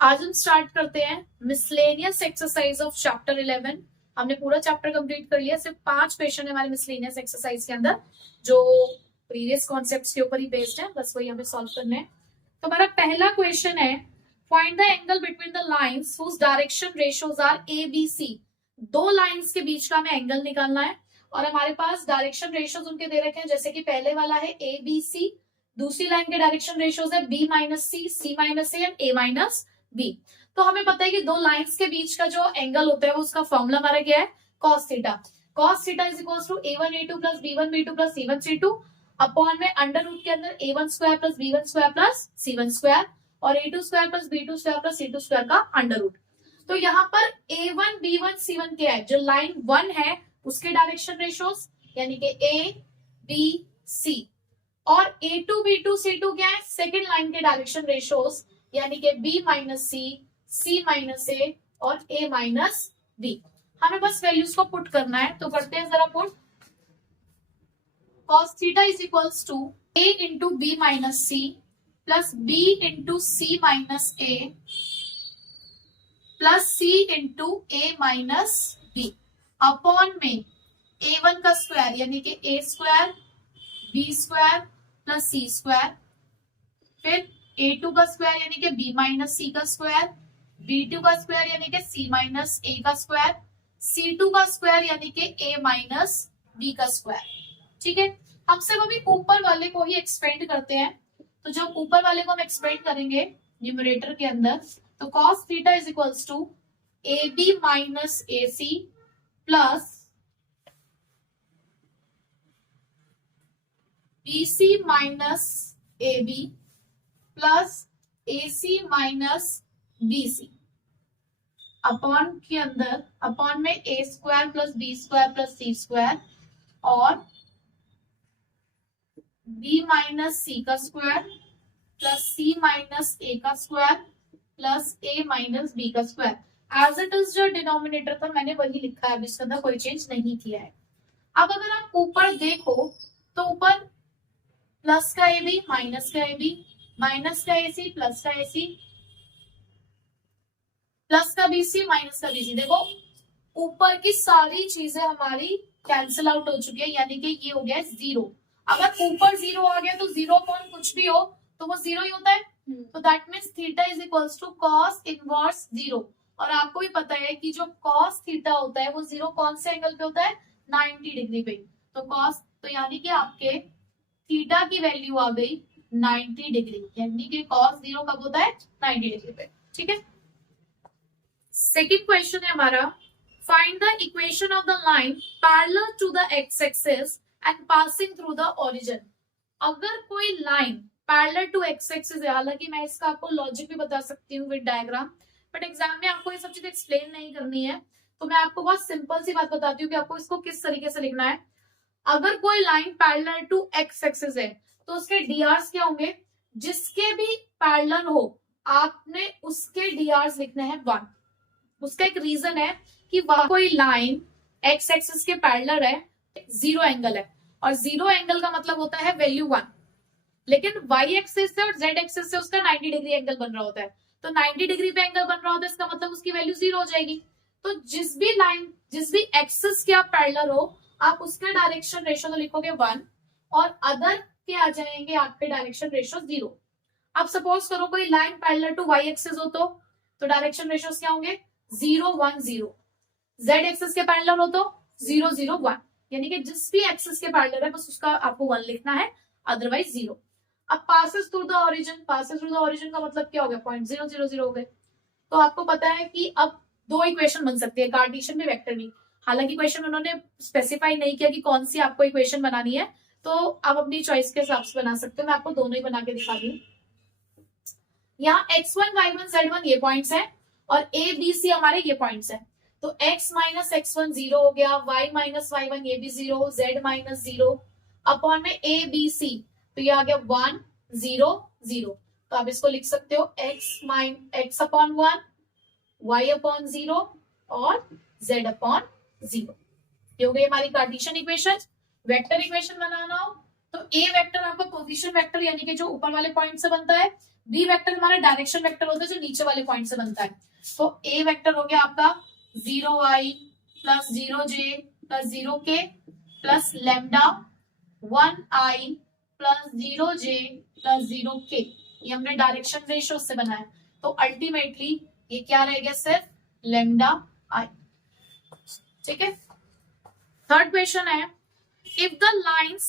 आज हम स्टार्ट करते हैं मिसलेनियस एक्सरसाइज ऑफ चैप्टर 11। हमने पूरा चैप्टर कंप्लीट कर लिया, सिर्फ 5 क्वेश्चन है हमारे मिसलेनियस एक्सरसाइज के अंदर जो प्रीवियस कॉन्सेप्ट्स के ऊपर ही बेस्ड है, बस वही हमें सॉल्व करना है। तो हमारा पहला क्वेश्चन है, find the angle between the lines whose direction ratios are a b c. दो लाइंस के बीच का हमें एंगल निकालना है और हमारे पास डायरेक्शन रेशियोज उनके दे रखे हैं, जैसे कि पहले वाला है ए बी सी, दूसरी लाइन के डायरेक्शन रेशियोज है b minus c minus a and a minus b. तो हमें पता है कि दो लाइंस के बीच का जो एंगल होता है वो उसका फॉर्मूला हमारा क्या है, cos theta. cos theta is equal to a1 a2 plus b1 b2 plus c1 c2 upon में अंडर रूट के अंदर a1 square plus b1 square plus c1 square और a2 square plus b2 square plus c2 square का under root. तो यहाँ पर a1 b1 c1 क्या है, जो लाइन 1 है उसके डायरेक्शन रेशियोज यानी कि a b c, और a2 b2 c2 क्या है, सेकेंड लाइन के डायरेक्शन रेशियोज यानी कि b माइनस c माइनस ए और a माइनस बी। हमें बस वैल्यूज को पुट करना है, तो करते हैं जरा put. cos theta is equals to a into b minus c plus b into c minus a plus c into a minus b upon में a1 का स्क्वायर यानी कि a square b square plus c square, फिर a2 का square यानी कि b minus C का square, b2 का स्क्वायर यानी कि c माइनस ए का स्क्वायर, c2 का स्क्वायर यानी कि a माइनस बी का स्क्वायर। ठीक है, हम सिर्फ अभी ऊपर वाले को ही एक्सपेंड करते हैं। तो जब ऊपर वाले को हम एक्सपेंड करेंगे न्यूमरेटर के अंदर, तो cos theta is equals to A B minus A C plus B C minus A B plus A C minus B C upon के अंदर अपॉन में A square plus B square plus C square और B minus C का square plus C minus A का square plus A minus B का square. As it is जो denominator था मैंने वही लिखा है, अभी इसके अंदर कोई चेंज नहीं किया है। अब अगर आप ऊपर देखो तो ऊपर प्लस का ए बी माइनस का ए बी माइनस का ए सी प्लस का ए सी प्लस का बी सी माइनस का बी सी। देखो ऊपर की सारी चीजें हमारी कैंसिल आउट हो चुकी है, यानी कि ये हो गया जीरो। अगर ऊपर जीरो आ गया तो जीरो अपॉन कुछ भी हो तो वो जीरो ही होता है। तो that means theta is equals to cos inverse zero. और आपको भी पता है कि जो कॉस थीटा होता है वो जीरो कौन से एंगल पे होता है, 90 डिग्री पे। तो कॉस, तो यानी कि आपके थीटा की वैल्यू आ गई 90 डिग्री, यानी कि कॉस जीरो कब होता है, 90 डिग्री पे। ठीक है, सेकेंड क्वेश्चन है हमारा, find the equation of the line parallel to the x axis and passing through the origin. अगर कोई line parallel to x axis है, हालांकि मैं इसका आपको लॉजिक भी बता सकती हूँ विद डायग्राम, बट एग्जाम में आपको ये सब चीजें एक्सप्लेन नहीं करनी है, तो मैं आपको बहुत सिंपल सी बात बताती हूँ कि आपको इसको किस तरीके से लिखना है। अगर कोई line parallel to x axis है तो उसके डीआर्स क्या होंगे, जिसके भी पैरेलल हो आपने उसके डीआर्स लिखने हैं 1। उसका एक रीजन है कि वह कोई लाइन एक्स एक्सिस के पैरेलल है, जीरो एंगल है, और जीरो एंगल का मतलब होता है वैल्यू 1, लेकिन वाई एक्सिस से और जेड एक्सिस से उसका 90 डिग्री एंगल बन रहा होता है। तो 90 डिग्री पे एंगल बन रहा होता है, इसका मतलब उसकी वैल्यू जीरो हो जाएगी। तो जिस भी लाइन जिस भी एक्सिस के आप पैरेलल हो आप उसका डायरेक्शन रेशियो तो लिखोगे 1 और अदर के आ जाएंगे आपके डायरेक्शन रेशियो 0। अब सपोज करो कोई line parallel to y axis हो तो डायरेक्शन रेशियोज क्या होंगे, 0 1 0। जेड एक्सिस के पैरेलल हो तो 0 0 1, यानी कि जिस भी एक्सिस के पैरेलल है बस उसका आपको 1 लिखना है, अदरवाइज 0। अब passes through the origin, passes through the origin का मतलब क्या हो गया, 0.000 हो गए। तो आपको पता है कि अब दो इक्वेशन बन सकती है, कार्टेशियन भी वेक्टर भी। हालांकि क्वेश्चन उन्होंने स्पेसिफाई नहीं किया कि कौन सी आपको इक्वेशन बनानी है, तो आप अपनी चॉइस के हिसाब से बना सकते हो। मैं आपको दोनों ही बना के दिखा दी। यहाँ x1 y1 z1 ये पॉइंट्स है और a b c हमारे ये पॉइंट्स है। तो x माइनस x1 जीरो हो गया, y माइनस y1 ये भी zero, z minus zero upon में a b c, तो ये आ गया 1 0 0। तो आप इसको लिख सकते हो x अपॉन 1 y अपॉन 0 और z अपॉन 0। ये हो गई हमारी कार्टेशियन इक्वेशन। वेक्टर इक्वेशन बनाना हो तो a वेक्टर आपका पोजीशन वेक्टर यानी कि जो ऊपर वाले पॉइंट से बनता है, बी वेक्टर हमारा डायरेक्शन वेक्टर होता है जो नीचे वाले पॉइंट से बनता है। तो ए वेक्टर हो गया आपका 0i plus 0j plus 0k plus lambda 1i plus 0j plus 0k, ये हमने डायरेक्शन रेशियो से बनाया। तो अल्टीमेटली ये क्या रह गया, सिर्फ लैम्डा आई। ठीक है, थर्ड क्वेश्चन है, इफ द लाइंस,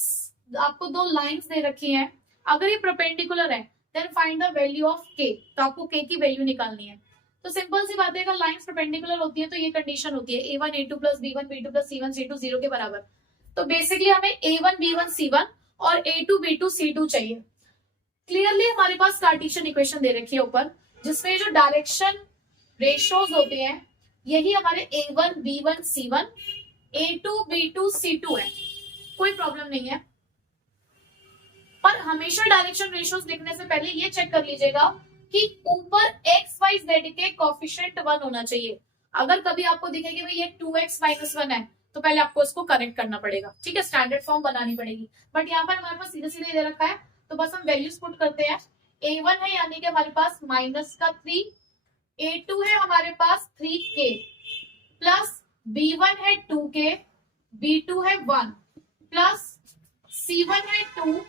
आपको दो लाइंस दे रखी हैं, अगर ये परपेंडिकुलर है then find the value of k, तो आपको के की वैल्यू निकालनी है। तो सिंपल सी बात है, अगर लाइंस परपेंडिकुलर होती है तो ये कंडीशन होती है a1 a2 plus b1 b2 plus c1 c2 0 के बराबर। तो बेसिकली हमें a1 b1 c1 और a2 b2 c2 चाहिए। क्लियरली हमारे पास कार्टेशियन इक्वेशन दे रखी है ऊपर, जिसमें जो डायरेक्शन रेशियोज होते हैं यही हमारे a1 b1 c1 a2 b2 c2 है, कोई प्रॉब्लम नहीं है। पर हमेशा डायरेक्शन रेशियोज लिखने से पहले ये चेक कर लीजिएगा कि ऊपर एक्स वाई जेड के कोफिशिएंट 1 होना चाहिए। अगर कभी आपको दिखे कि भाई ये 2x माइनस 1 है तो पहले आपको इसको करेक्ट करना पड़ेगा, ठीक है, स्टैंडर्ड फॉर्म बनानी पड़ेगी। बट यहाँ पर हमारे पास सीधे सीधे दे रखा है, तो बस हम वैल्यूज पुट करते हैं। a1 है यानी कि हमारे पास माइनस का 3, a2 है हमारे पास 3k प्लस b1 है 2k, b2 है 1 प्लस c1 है 2,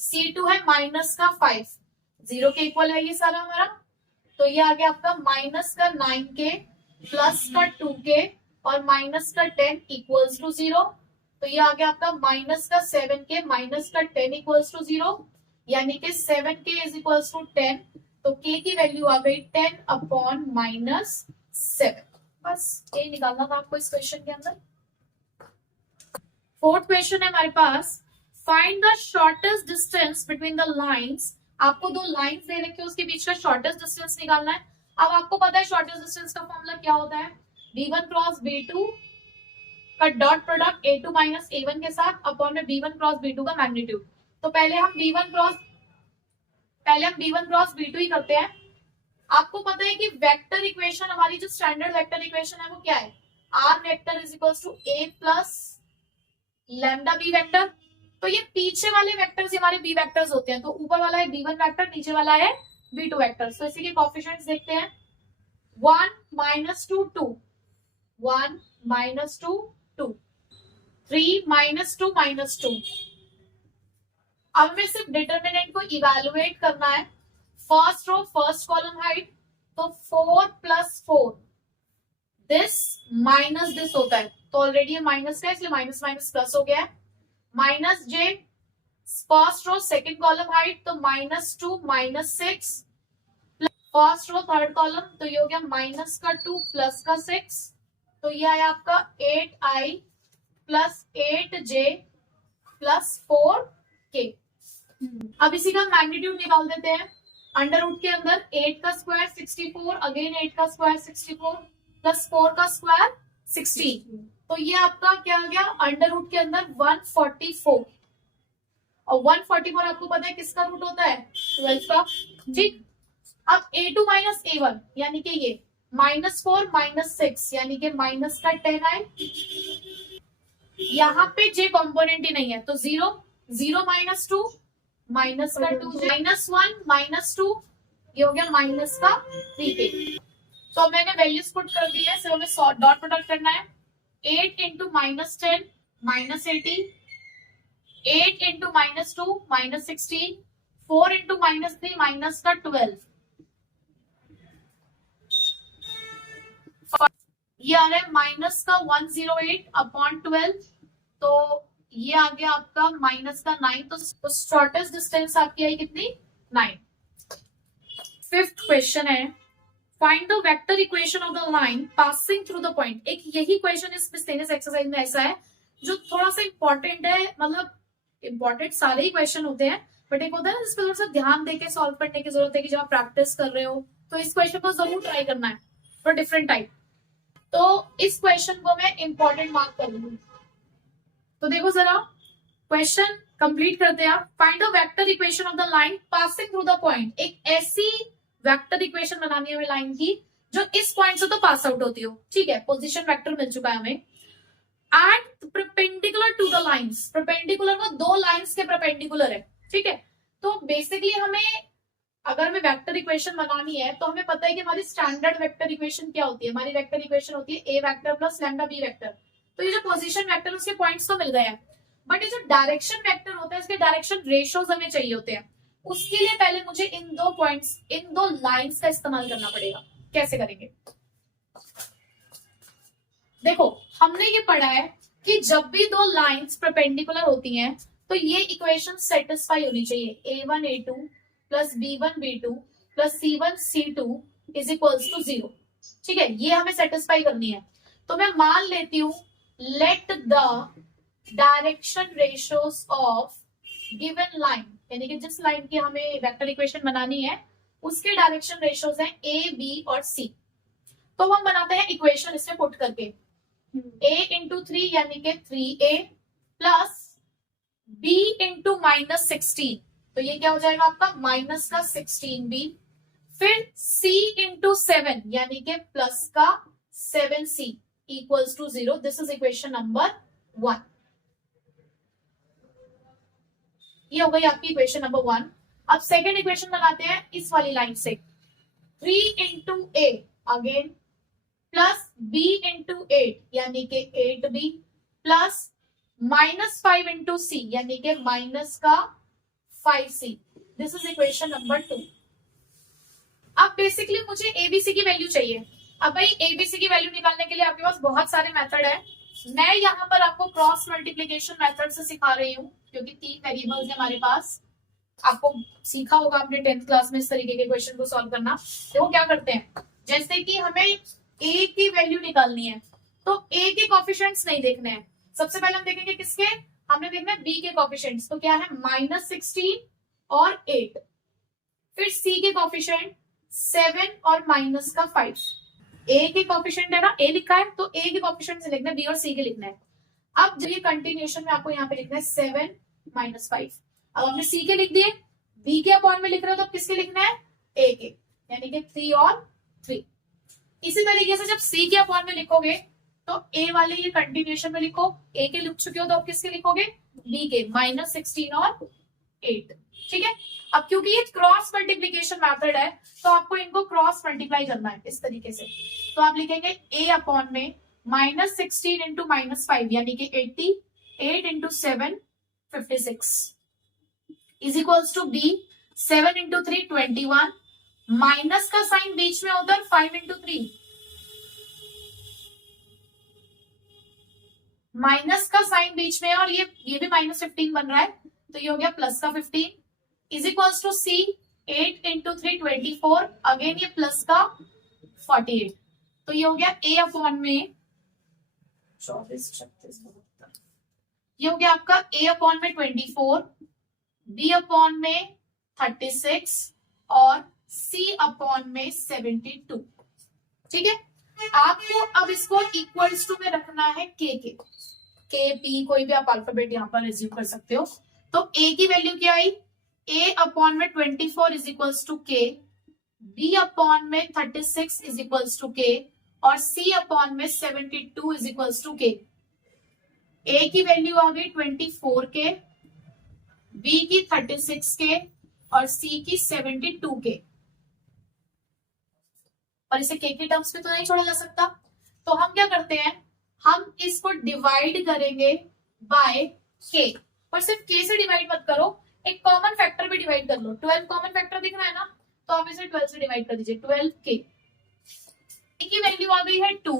c2 है माइनस का 5, 0 के इक्वल है ये सारा हमारा। तो ये आ गया आपका माइनस का 9k प्लस का 2k और माइनस का 10 इक्वल्स टू 0। तो ये आ गया आपका माइनस का 7k माइनस का 10 इक्वल्स टू 0, यानी कि 7k इज इक्वल्स टू 10। तो k की वैल्यू आ गई 10 अपॉन माइनस 7। बस ये निकालना था आपको इस क्वेश्चन के अंदर। फोर्थ क्वेश्चन है हमारे पास, find the shortest distance between the lines. आपको दो लाइंस दे रखे हैं, उसके बीच का शॉर्टेस्ट डिस्टेंस निकालना है। अब आपको पता है शॉर्टेस्ट डिस्टेंस का फॉर्मूला क्या होता है, b1 क्रॉस b2 का dot product a2 minus a1 के साथ अपॉन में b1 क्रॉस b2 का मैग्नीट्यूड। तो पहले हम b1 क्रॉस b2 ही करते हैं। आपको पता है कि वेक्टर इक्वेशन, हमारी जो स्टैंडर्ड वेक्टर इक्वेशन है वो क्या है, r vector is equals to a plus lambda b vector. तो ये पीछे वाले वेक्टर्स हमारे बी वेक्टर्स होते हैं, तो ऊपर वाला है b1 वेक्टर, नीचे वाला है b2 वेक्टर। तो इसी के कोएफिशिएंट्स देखते हैं, 1 माइनस 2 2, 1 माइनस 2 2, 3 माइनस 2 माइनस 2। अब हमें सिर्फ डिटर्मिनेंट को इवेलुएट करना है। First row first column height, तो 4 प्लस 4 दिस माइनस दिस होता है, तो ऑलरेडी ये माइनस का है इसलिए माइनस माइनस प्लस हो गया है। Minus j first row second column height, तो -2 -6, फर्स्ट रो थर्ड कॉलम, तो ये हो गया माइनस का 2 प्लस का 6, तो ये आया आपका 8i plus 8j plus 4k। अब इसी का मैग्नीट्यूड निकाल देते हैं। अंडर रूट के अंदर 8 का स्क्वायर 64, अगेन 8 का स्क्वायर 64 प्लस 4 का स्क्वायर 16, तो ये आपका क्या आ गया, अंडर रूट के अंदर 144। और 144 आपको पता है किसका रूट होता है, 12 का। ठीक, अब a2 माइनस a1 यानी कि ये -4 -6 यानी कि माइनस का 10 आए। यहाँ पे j कॉम्पोनेंट ही नहीं है, तो 0 0 -2 माइनस का 2 -1 -2, ये हो गया माइनस का 3k। तो मैंने वैल्यूज पुट कर दी है, सिर्फ हमें डॉट प्रोडक्ट करना है। 8 इंटू -10 -80, 8 इंटू -2 -16, 4 इंटू -3 माइनस का 12। ये आ रहा है माइनस का 108 अपॉन 12, तो ये आ गया आपका माइनस का 9। तो शॉर्टेस्ट डिस्टेंस आपकी आई कितनी, 9। फिफ्थ क्वेश्चन है, find the vector equation of the line passing through the point. एक यही क्वेश्चन इस मिसलेनियस एक्सरसाइज में ऐसा है जो थोड़ा सा इंपॉर्टेंट है, मतलब इंपॉर्टेंट सारे ही क्वेश्चन होते हैं, बट एक होता है ना जिस पर थोड़ा सा ध्यान देके सॉल्व करने की जरूरत है कि जब आप प्रैक्टिस कर रहे हो तो इस क्वेश्चन को जरूर ट्राई करना है फॉर डिफरेंट टाइप। तो इस क्वेश्चन को मैं इंपॉर्टेंट मार्क कर लूंगी। तो देखो जरा क्वेश्चन कंप्लीट करते हैं। Find the vector equation of the line passing through the point. एक ऐसी वेक्टर इक्वेशन बनानी है हमें लाइन की जो इस पॉइंट से तो पास आउट होती हो, ठीक है, पोजीशन वेक्टर मिल चुका है हमें। And perpendicular to the lines, perpendicular वो दो लाइंस के परपेंडिकुलर है, ठीक है। तो बेसिकली हमें अगर हमें वेक्टर इक्वेशन बनानी है तो हमें पता है कि हमारी स्टैंडर्ड वेक्टर इक्वेशन क्या होती है। हमारी वेक्टर इक्वेशन होती है A vector plus lambda B vector. तो ये जो पोजीशन वेक्टर उसके पॉइंट्स तो मिल गए हैं, बट ये जो डायरेक्शन वेक्टर होता है इसके डायरेक्शन रेशियोज हमें चाहिए होते हैं। उसके लिए पहले मुझे इन दो पॉइंट्स, इन दो लाइंस का इस्तेमाल करना पड़ेगा। कैसे करेंगे? देखो हमने ये पढ़ा है कि जब भी दो लाइंस परपेंडिकुलर होती हैं तो ये इक्वेशन सेटिस्फाई होनी चाहिए। a1 a2 plus b1 b2 plus c1 c2 is equals to 0। ठीक है, ये हमें सेटिस्फाई करनी है। तो मैं मान लेती हूं let the direction ratios of given line, यानी कि जिस लाइन की हमें वेक्टर इक्वेशन बनानी है उसके डायरेक्शन रेशियोज हैं a b और c। तो हम बनाते हैं इक्वेशन इसमें पुट करके a इंटू 3 यानी कि 3a plus b into minus 16, तो ये क्या हो जाएगा आपका माइनस का 16b, फिर c इंटू 7 यानी कि प्लस का 7c equals to 0। This is equation number 1। ये हो गई आपकी इक्वेशन नंबर 1। अब सेकेंड इक्वेशन बनाते हैं इस वाली लाइन से, 3 into a again plus b into 8 यानी कि 8b plus minus 5 into c यानी कि माइनस का 5c। This is equation number 2। अब बेसिकली मुझे एबीसी की वैल्यू चाहिए। अब भाई एबीसी की वैल्यू निकालने के लिए आपके पास बहुत सारे मेथड है। मैं यहाँ पर आपको क्रॉस मल्टीप्लीकेशन मेथड से सिखा रही हूँ क्योंकि 3 वेरिएबल्स है हमारे पास। आपको सीखा होगा अपने 10th क्लास में इस तरीके के क्वेश्चन को सॉल्व करना। तो वो क्या करते हैं, जैसे कि हमें a की वैल्यू निकालनी है तो a के कोफिशिएंट्स नहीं देखने हैं। सबसे पहले हम देखेंगे किसके, हमने देखना है b के कोफिशिएंट्स। तो क्या है -16 और 8, फिर c के कोफिशिएंट 7 और माइनस का 5। a के कोफिशिएंट है ना, a लिखा है तो a के कोफिशिएंट से लिखना है, b और c के लिखना है। अब जब ये कंटिन्यूएशन में आपको यहाँ पे लिखना है 7 माइनस 5। अब हमने c के लिख दिए, b के अपॉन में लिख रहे हो तो किसके लिखना है, a के, यानी कि 3 और 3। इसी तरीके से जब c के अपॉन में लिखोगे तो a वाले ये कंटिन्यूएशन में लिखो, a के लिख चुके हो तो अब किसके लिखोगे, b के, -16 और 8। ठीक है, अब क्योंकि ये क्रॉस मल्टीप्लीकेशन मेथड है तो आपको इनको क्रॉस मल्टीप्लाई करना है इस तरीके से। तो आप लिखेंगे a अपॉन में -16 इंटू -5 यानी कि 80, 8 into 7 56 is equals to b, 7 into 3 21, minus का साइन बीच में होता है 5 इंटू 3, माइनस का साइन बीच में और ये भी -15 बन रहा है तो ये हो गया प्लस का 15 is equals to c, 8 into 3 24, again ये प्लस का 48। तो ये हो गया a अपॉन में 24 36 72, ये हो गया आपका a अपॉन में 24, b अपॉन में 36 और c अपॉन में 72। ठीक है, आपको अब इसको इक्वल्स टू में रखना है के पी, कोई भी आप अल्फाबेट यहाँ पर रिज्यूम कर सकते हो। तो a की वैल्यू क्या आई, a अपॉन में 24 इज इक्वल्स टू के, b अपॉन में 36 इज इक्वल्स टू के और c अपॉन में 72 इज इक्वल्स टू के। a की वैल्यू आ गई 24 के, b की 36 के और c की 72 के। और इसे के टर्म्स में तो नहीं छोड़ा जा सकता, तो हम क्या करते हैं, हम इसको डिवाइड करेंगे बाय के। पर सिर्फ के से डिवाइड मत करो, एक कॉमन फैक्टर भी डिवाइड कर लो। 12 कॉमन फैक्टर दिख रहा है ना, तो आप इसे 12 से डिवाइड कर दीजिए, 12 के। ए की वैल्यू आ गई है 2,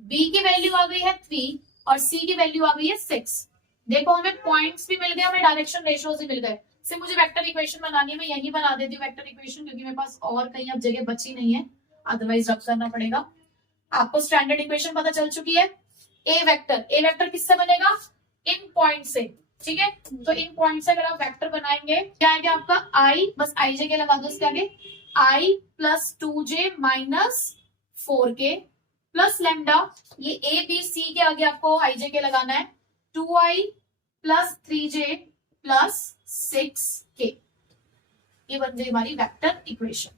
बी की वैल्यू आ गई है 3 और सी की वैल्यू आ गई है 6। देखो हमें पॉइंट्स भी मिल गए, हमें डायरेक्शन रेशियोज भी मिल गए। सिर्फ मुझे वेक्टर इक्वेशन बनानी है, मैं यही बना देती हूँ वेक्टर इक्वेशन क्योंकि मेरे पास और कहीं अब जगह बची नहीं है, अदरवाइज रब करना पड़ेगा। आपको स्टैंडर्ड इक्वेशन पता चल चुकी है। ए वेक्टर किससे बनेगा, इन पॉइंट से। ठीक है, तो इन पॉइंट से अगर आप वेक्टर बनाएंगे क्या आएगा आपका आई, बस आई जे के लगा दो इसके आगे, I plus 2j minus 4k plus lambda, ये ए बी सी के आगे आपको आई जे के लगाना है, 2i plus 3j plus 6k। ये बन गई हमारी वेक्टर इक्वेशन।